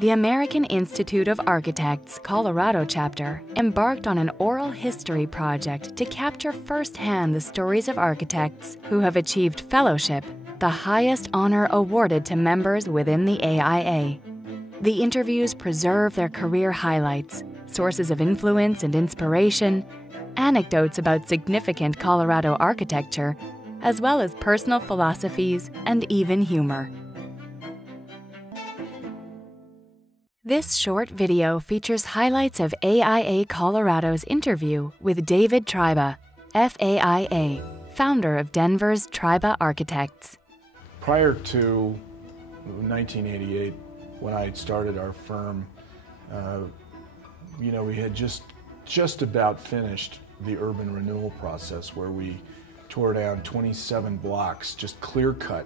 The American Institute of Architects Colorado chapter embarked on an oral history project to capture firsthand the stories of architects who have achieved fellowship, the highest honor awarded to members within the AIA. The interviews preserve their career highlights, sources of influence and inspiration, anecdotes about significant Colorado architecture, as well as personal philosophies and even humor. This short video features highlights of AIA Colorado's interview with David Tryba, FAIA, founder of Denver's Tryba Architects. Prior to 1988, when I started our firm, we had just about finished the urban renewal process, where we tore down 27 blocks, just clear-cut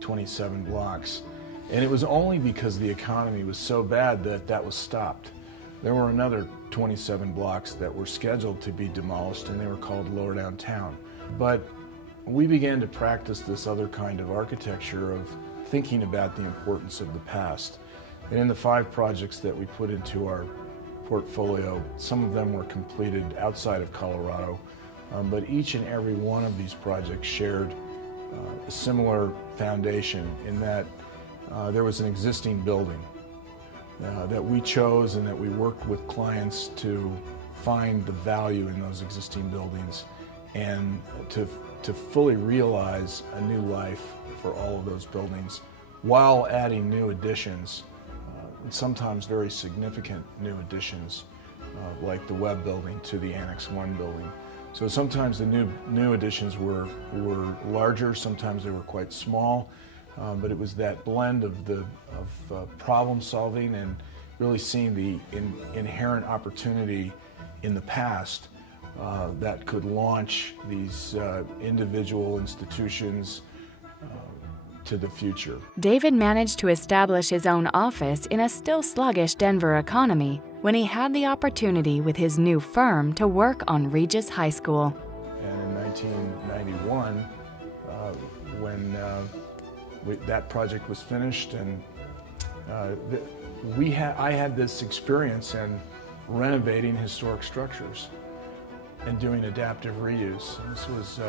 27 blocks. And it was only because the economy was so bad that was stopped. There were another 27 blocks that were scheduled to be demolished, and they were called Lower Downtown. But we began to practice this other kind of architecture of thinking about the importance of the past. And in the 5 projects that we put into our portfolio, some of them were completed outside of Colorado, but each and every one of these projects shared a similar foundation in that there was an existing building that we chose and that we worked with clients to find the value in those existing buildings and to fully realize a new life for all of those buildings while adding new additions, sometimes very significant new additions, like the Webb building to the Annex 1 building. So sometimes the new additions were larger, sometimes they were quite small. But it was that blend of problem solving and really seeing the inherent opportunity in the past that could launch these individual institutions to the future. David managed to establish his own office in a still sluggish Denver economy when he had the opportunity with his new firm to work on Regis High School. And in 1991, when that project was finished, and I had this experience in renovating historic structures and doing adaptive reuse. This was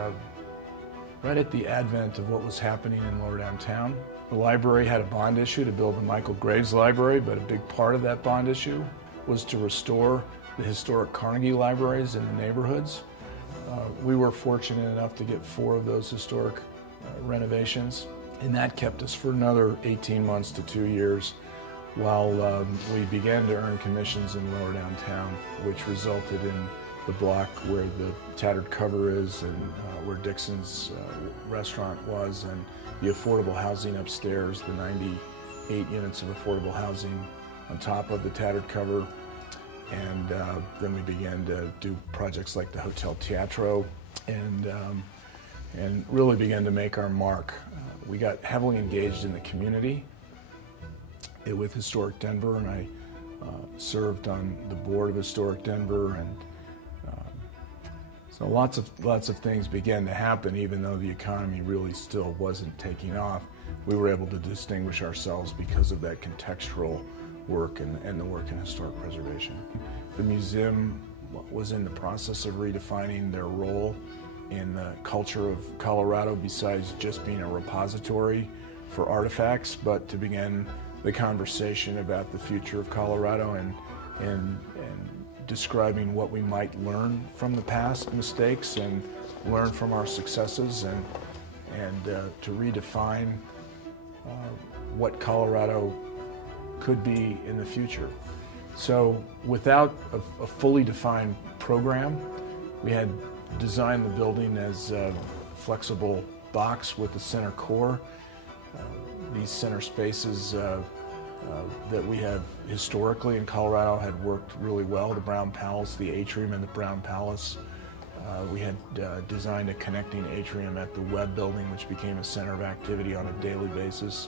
right at the advent of what was happening in Lower Downtown. The library had a bond issue to build the Michael Graves Library, but a big part of that bond issue was to restore the historic Carnegie libraries in the neighborhoods. We were fortunate enough to get 4 of those historic renovations. And that kept us for another 18 months to 2 years while we began to earn commissions in Lower Downtown, which resulted in the block where the tattered cover is and where Dixon's restaurant was, and the affordable housing upstairs, the 98 units of affordable housing on top of the tattered cover. And then we began to do projects like the Hotel Teatro and really began to make our mark. We got heavily engaged in the community with Historic Denver, and I served on the board of Historic Denver, and so lots of things began to happen. Even though the economy really still wasn't taking off, we were able to distinguish ourselves because of that contextual work and the work in historic preservation. The museum was in the process of redefining their role in the culture of Colorado, besides just being a repository for artifacts, but to begin the conversation about the future of Colorado and describing what we might learn from the past mistakes and learn from our successes, and to redefine what Colorado could be in the future. So without a fully defined program, we had designed the building as a flexible box with a center core. These center spaces that we have historically in Colorado had worked really well. The Brown Palace, the atrium in the Brown Palace. We had designed a connecting atrium at the Webb building, which became a center of activity on a daily basis.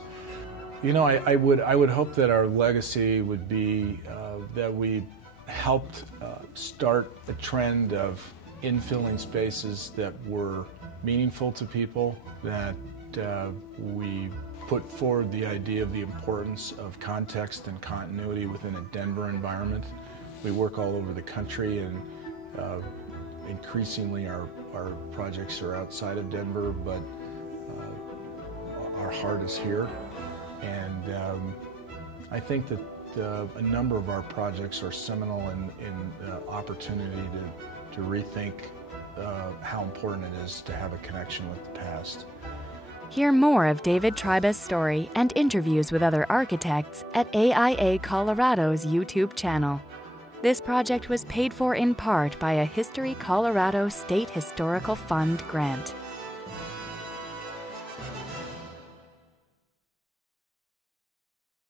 You know, I would hope that our legacy would be that we helped start a trend of infilling spaces that were meaningful to people, that we put forward the idea of the importance of context and continuity within a Denver environment. We work all over the country, and increasingly our projects are outside of Denver, but our heart is here. And I think that a number of our projects are seminal in opportunity to rethink how important it is to have a connection with the past. Hear more of David Tryba's story and interviews with other architects at AIA Colorado's YouTube channel. This project was paid for in part by a History Colorado State Historical Fund grant.